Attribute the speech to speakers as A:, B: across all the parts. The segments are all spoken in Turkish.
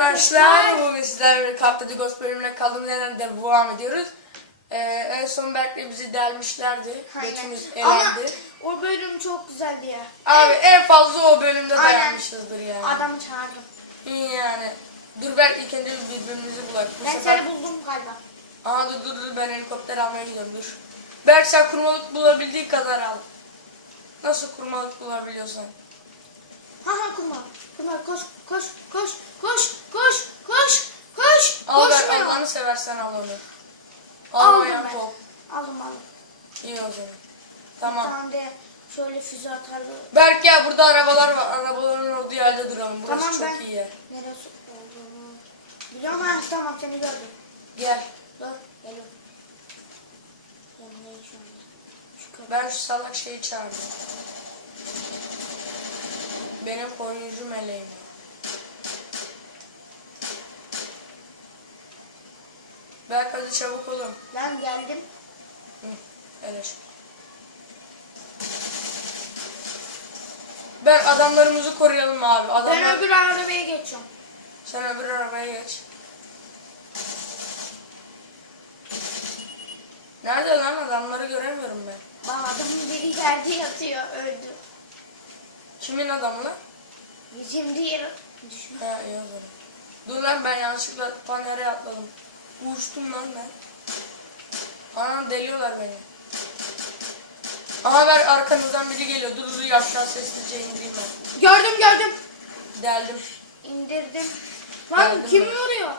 A: arkadaşlar. Bugün sizlerle Kapta Digos bölümüne kaldığımız yerden devam ediyoruz. Ee, en son Berk'le bizi delmişlerdi.
B: Aynen.
A: Götümüz
B: Ama
A: elendi.
B: o bölüm çok güzeldi ya.
A: Abi en fazla o bölümde
B: Aynen.
A: dayanmışızdır yani.
B: Adamı çağırdım.
A: İyi yani. Dur Berk ilk önce bir birbirimizi bulak. Bu
B: Ben
A: sefer...
B: seni buldum galiba.
A: Aa dur dur dur ben helikopter almaya gidiyorum dur. Berk sen kurmalık bulabildiği kadar al. Nasıl kurmalık bulabiliyorsan.
B: Ha ha koş koş koş koş koş koş koş.
A: Al Berk
B: Koşmuyor.
A: Allah'ını seversen al onu.
B: Aldım
A: Almayan
B: ben.
A: top.
B: Aldım aldım.
A: İyi o zaman.
B: Bir
A: Tamam.
B: tane de şöyle füze atarlı.
A: Berk ya burada arabalar var. Arabaların olduğu yerde duralım. Burası
B: Tamam,
A: çok
B: ben-
A: iyi yer.
B: Neresi olduğunu. Biliyorum ha tamam seni gördüm.
A: Gel.
B: Dur geliyorum. Yanındayım şu anda. Şu.
A: Ben şu salak şeyi çağırdım. Benim koyuncu meleğim. Berk hadi çabuk olun.
B: Lan geldim.
A: Hı, şey. Berk adamlarımızı koruyalım abi. Adamlar...
B: Ben öbür arabaya geçiyorum.
A: Sen öbür arabaya geç. Nerede lan adamları göremiyorum ben.
B: Bak adamın biri yerde yatıyor öldü.
A: Kimin adamı lan?
B: Bizim değil. Düşman.
A: Ha iyi o zaman. Dur lan ben yanlışlıkla panere atladım. Uçtum lan ben. Ana deliyorlar beni. Aha ver arkanızdan biri geliyor. Dur dur aşağı sessizce indireyim ben.
B: Gördüm gördüm.
A: Deldim.
B: İndirdim. Lan kim
A: ben.
B: vuruyor?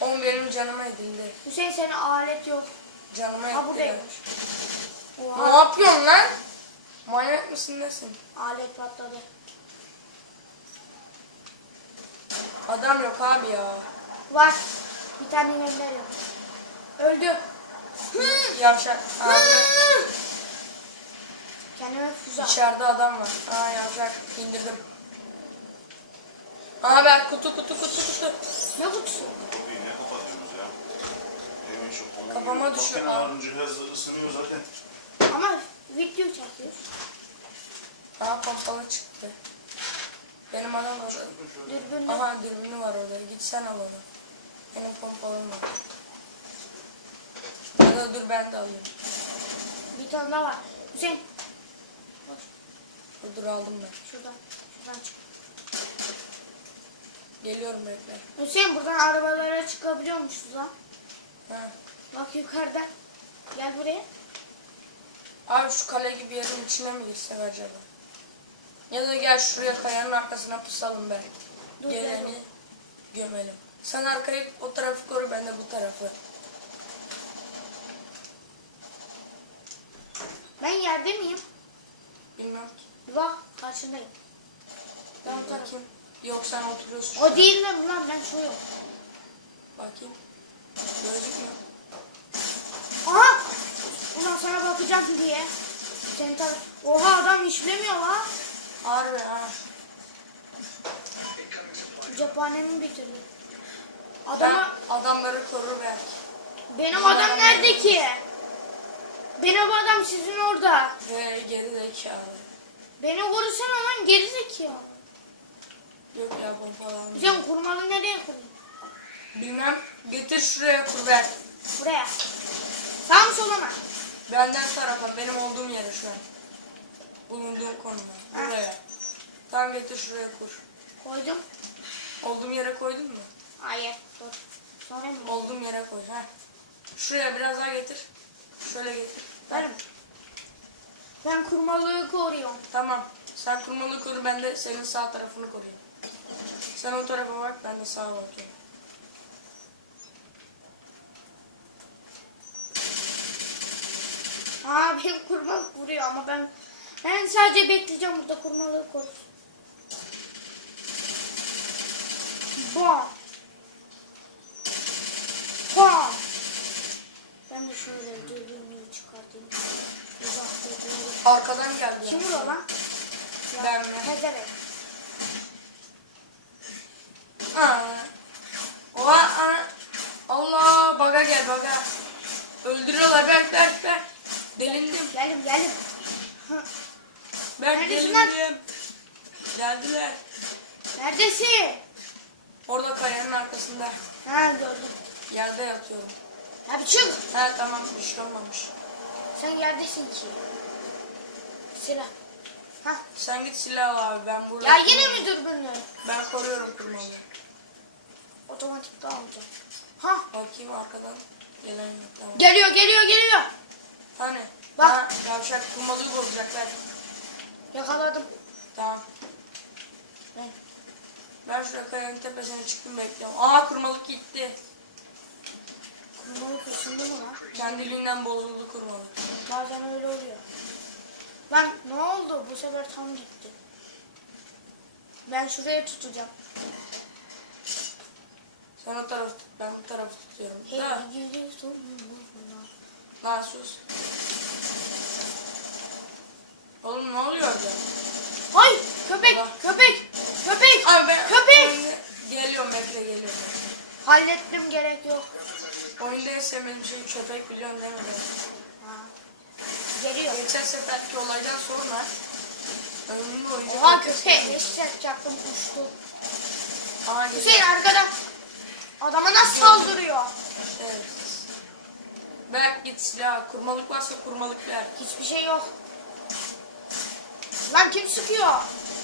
A: On benim canıma edildi.
B: Hüseyin senin alet yok.
A: Canıma
B: Ha
A: ettiler.
B: buradaymış.
A: Ne
B: Oha.
A: yapıyorsun lan? Manyak mısın nesin?
B: Alet patladı.
A: Adam yok abi ya.
B: Var. Bir tane gönderiyor. Öldü.
A: Yavşak. Abi
B: Kendime füze at.
A: içeride adam var. Aa yavşak. indirdim. Aha ben kutu kutu kutu kutu.
B: Ne kutusu?
C: Ne kapatıyorsunuz ya? Neymiş o? Aman
A: Kafama düşüyor,
C: makine
A: al.
C: var, cihaz ısınıyor zaten.
B: Ama video çekiyoruz.
A: Aa pompalı çıktı. Benim adam orada.
B: Dürbünle.
A: Aha dürbünü var orada. Git sen al onu. Benim pompalım var. Ya da dur ben de alayım.
B: Bir tane daha var. Hüseyin. Bak
A: Dur, dur aldım ben.
B: şuradan. Şuradan çık.
A: Geliyorum bekle.
B: Hüseyin buradan arabalara çıkabiliyormuşuz lan.
A: Ha.
B: Bak yukarıda. Gel buraya.
A: Abi şu kale gibi yerin içine mi girsek acaba? Ya da gel şuraya kayanın arkasına pusalım be.
B: Dur,
A: Geleni
B: gel.
A: gömelim. Sen arkayı o tarafı koru ben de bu tarafı.
B: Ben yerde miyim?
A: Bilmem ki.
B: Bir bak karşındayım. Ben
A: Bir bakayım. Yok sen oturuyorsun.
B: O değil lan lan ben şuyum.
A: Bakayım. Gözükmüyor.
B: Aha! Ulan sana bakacağım diye. Sen tabi. Oha adam işlemiyor lan.
A: Harbi ha.
B: Cephanemi bitirdi. Adama,
A: adamları korur belki.
B: benim adam nerede ki? Benim adam sizin orada.
A: Ve geri zekalı.
B: Beni korusana lan gerizekalı.
A: Yok ya pompalanmış.
B: Sen kurmalı nereye kurdun?
A: Bilmem. Getir şuraya kur ver.
B: Buraya. Sağ mı sola mı?
A: Benden tarafa benim olduğum yere şu an. Bulunduğum konuma. Buraya. Tamam getir şuraya kur.
B: Koydum.
A: Olduğum yere koydun mu?
B: Hayır. Dur. Sonra mı?
A: Olduğum yere koy. Heh. Şuraya biraz daha getir. Şöyle getir.
B: Verim. Ben kurmalığı koruyorum.
A: Tamam. Sen kurmalı kur ben de senin sağ tarafını koruyayım. Sen o tarafa bak ben de sağa bakıyorum.
B: Aa benim kurmalık vuruyor ama ben ben sadece bekleyeceğim burada kurmalığı korusun. Bam. Ben de şöyle dürbünü çıkartayım.
A: Arkadan geldi.
B: Kim vuruyor lan?
A: Ben mi?
B: Pezevenk.
A: Aa. Oha. aa. Allah baga gel baga. Öldürüyorlar Berk Berk Berk. Delindim.
B: Geldim geldim.
A: Berk
B: Neredesin lan?
A: delindim. Geldiler.
B: Neredesin?
A: Orada kayanın arkasında.
B: Ha gördüm.
A: Yerde yatıyorum.
B: Ya bir çık.
A: He tamam bir şey olmamış.
B: Sen yerdesin ki. Silah. Ha.
A: Sen git silah al abi ben burada.
B: Ya yine mi dürbünlü?
A: Ben koruyorum kurmalı.
B: Otomatik alacağım. Ha.
A: Bakayım arkadan gelen yok tamam.
B: Geliyor geliyor geliyor.
A: Hani?
B: Bak.
A: Ha, yavşak kurmalıyı bozacaklar.
B: Yakaladım.
A: Tamam.
B: Ben.
A: Ben şuraya kayanın tepesine çıktım bekliyorum. Aa kurmalık gitti.
B: Kurmalı ısındı mı lan?
A: Kendiliğinden bozuldu kurmalık.
B: Bazen öyle oluyor. Lan ne oldu? Bu sefer tam gitti. Ben şuraya tutacağım.
A: Sen o tarafı tut, ben bu tarafı tutuyorum.
B: Hey
A: Ha,
B: sonuna.
A: lan sus. Oğlum ne oluyor orada?
B: Hay köpek
A: Allah.
B: köpek köpek
A: Abi ben
B: köpek.
A: oyunda- Geliyorum bekle geliyorum.
B: Hallettim gerek yok.
A: Oyunda en sevmediğim şey köpek biliyorsun değil mi?
B: Ha. Geliyor.
A: Geçen seferki olaydan sonra ömrümde oyunda
B: Oha
A: köpek.
B: Eşit yapacaktım uçtu.
A: Aa geliyor.
B: Hüseyin arkada. Adama nasıl saldırıyor?
A: Evet. Berk git silah. Kurmalık varsa kurmalık ver.
B: Hiçbir şey yok. Lan kim sıkıyor?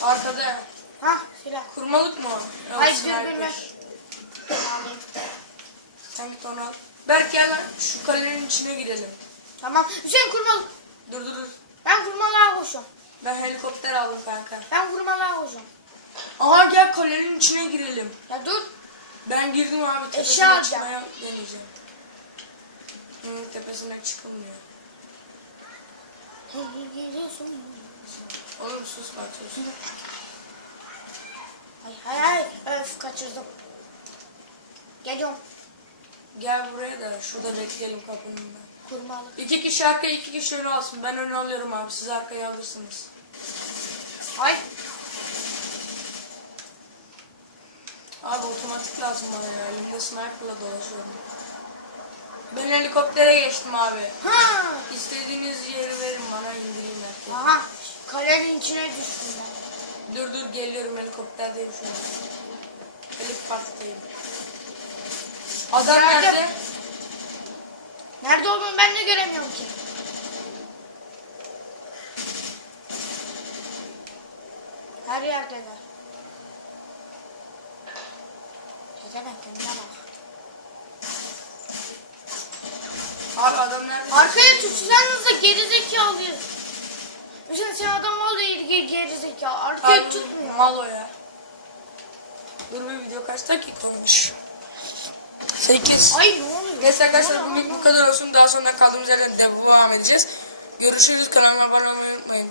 A: Arkada
B: Ha silah.
A: kurmalık mı o? Yok,
B: Hayır,
A: sniper.
B: dürbün ver.
A: Sen git onu al. Berk gel lan şu kalenin içine girelim.
B: Tamam. Hüseyin kurmalı.
A: Dur dur dur.
B: Ben kurmalığa koşuyorum.
A: Ben helikopter aldım kanka.
B: Ben kurmalığa koşuyorum.
A: Aha gel kalenin içine girelim.
B: Ya dur.
A: Ben girdim abi tepesine
B: Eşya alacağım.
A: çıkmaya deneyeceğim. Hı, tepesine çıkılmıyor. Oğlum sus bak sus.
B: Hay hay hay. Öf kaçırdım. Geliyorum.
A: Gel buraya da şurada bekleyelim kapının önünde.
B: Kurmalı.
A: İki kişi arkaya iki kişi önü alsın. Ben önü alıyorum abi. Siz arkaya alırsınız.
B: Ay.
A: Abi otomatik lazım bana ya. Elimde sniper'la dolaşıyorum. Ben helikoptere geçtim abi.
B: Ha.
A: İstediğiniz yeri verin bana indireyim herkese.
B: Aha. Kalenin içine düştüm ben.
A: Dur dur geliyorum helikopterdeyim şu an. Helik parktayım. Adam
B: Geldim.
A: nerede?
B: Nerede olduğunu ben de göremiyorum ki. Her yerdeler. Şaka ben kendine bak.
A: Abi adam nerede?
B: Arkaya tutsanız da geri zekalıyız. Mesela sen adam değil geri, geri zekalı. Arkaya
A: Abi,
B: tutmuyor.
A: Mal o ya. Dur bir video kaç dakika olmuş? 8.
B: Ay ne oluyor?
A: Neyse arkadaşlar bugün bu kadar olsun. Daha sonra kaldığımız yerden devam edeceğiz. Görüşürüz. Kanalıma abone olmayı unutmayın.